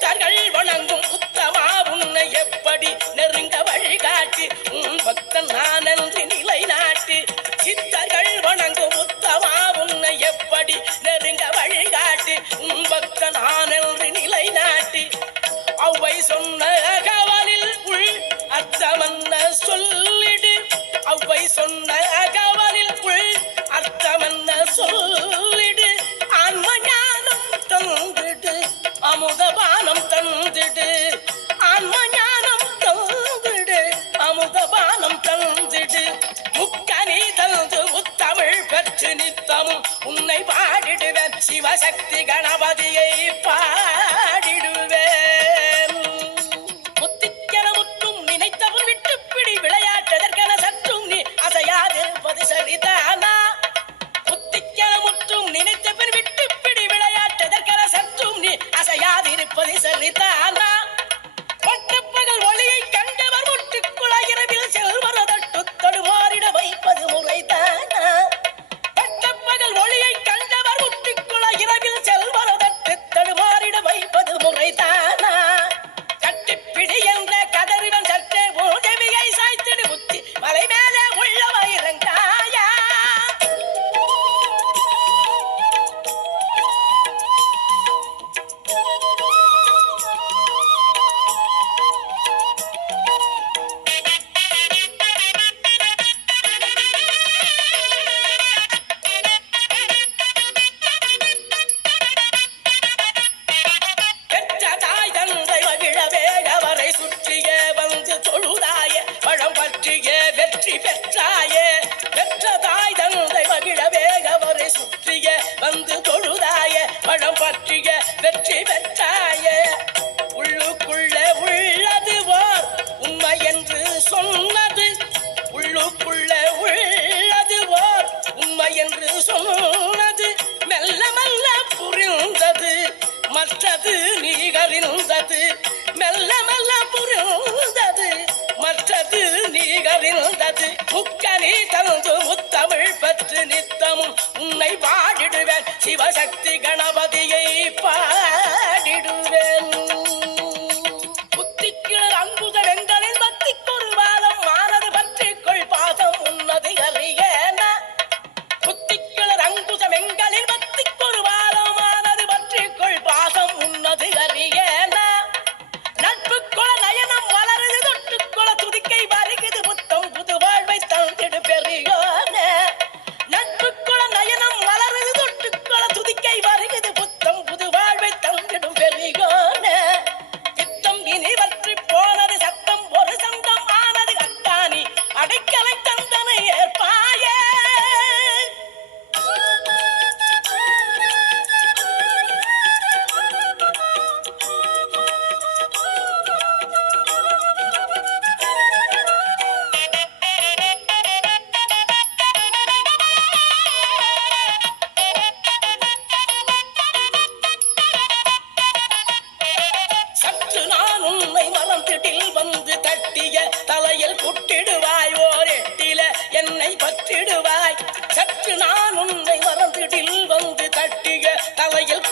சித்தர்கள் வணங்கும் உத்தமா உன்னை எப்படி நெருங்க வழிகாட்டி உன் பக்தன் நான் என்று நிலைநாட்டி சித்தர்கள் வணங்கும் உத்தமா உன்னை எப்படி நெருங்க வழிகாட்டி உன் பக்தன் நான் என்று நிலைநாட்டி அவ்வை சொன்ன அகவலில் உள் அர்த்தமென்ன சொல்லிடு அவ்வை சொன்ன அகவலில் உள் அர்த்தமென்ன சொல்லிடு ஆன்ம ஞானம் தந்திடு அமுதபானம் தந்திடு ஆன்ம ஞானம் தந்திடு அமுதபானம் தந்திடு முக்கனி தந்து முத்தமிழ் பெற்று நித்தமும் உன்னை பாடிடுவேன் சிவசக்தி கணபதியை பாடிடுவேன் முத்திக்கென முற்றும் நினைத்தவன் விட்டு பிடி விளையாட்டதற்கென சற்றும் நீ அசையாதிருப்பது சரிதானா முத்திக்கென முற்றும் நினைத்தவன் விட்டு பிடி விளையாட்டதற்கென சற்றும் நீ அசையாதிருப்பது சரிதானா பட்டப்பகல் ஒளியை கண்டவர் முற்றுக்குள்ள இரவில் செல்வரதட்டு தடுமாறிட வைப்பது முறைதானா பட்டப்பகல் ஒளியை கண்டவர் முற்றுக்குள்ள இரவில் செல்வரதட்டு தடுமாறிட வைப்பது முறைதானா கட்டிப்பிடி என்ற கதறிவன் சற்றே உதவியை சாய்த்திடு உச்சி மலை மேலே உள்ள வைரங்காயா பெற்றதாய் தந்தை மகிழவே அவரை சுற்றிய வந்து தொழுதாய பழம் பற்றிய வெற்றி பெற்றாயே பெற்றதாய் தந்தை மகிழவே அவரை சுற்றிய வந்து தொழுதாய பழம் பற்றிய வெற்றி பெற்றாயே உள்ளுக்குள்ளே உள்ளது ஓர் உண்மை என்று சொன்னது உள்ளுக்குள்ளே உள்ளது ஓர் உண்மை என்று சொன்னது மெல்ல மெல்ல புரிந்தது மற்றது நீகறிந்தது மெல்ல மெல்ல புரிந்தது மற்றது நீகறிந்தது முக்கனி தந்து முத்தமிழ் பற்று நித்தமும் உன்னை பாடிடுவேன் சிவசக்தி கணபதியை பாடிடுவேன் புத்திக்கிழர் அங்குத வெங்களின் பக்திக்கொரு வாரம் மானது பற்றிக்கொள் பாசம் உன்னது அறியேன புத்திக்கிழர் அங்குத வெங்களின் பக்திக்கொரு வாரமானது பற்றிக்கொள் பாசம் உன்னது அறியேன நட்புக்குள நயனம் வளருது தொட்டுக்குள துதிக்கை வருகுது புத்தம் புது வாழ்வை தந்திடு பெரியோன நட்புக்குள நயனம் வளருது தொட்டுக்குள துதிக்கை வருகுது புத்தம் புது வாழ்வை தந்திடும் பெரியோன சித்தம் இனி வற்றி போனது சத்தம் ஒரு சந்தம் ஆனது அத்தானி அடைக்கலை தந்தனை ஏற்பாயே சற்று நான் உன்னை மறந்திடில் வந்து தட்டிய தலையில் குட்டிடுவாய் ஓர் எட்டில என்னை பற்றிடுவாய் சற்று நான் உன்னை மறந்திடில் வந்து தட்டிய தலையில்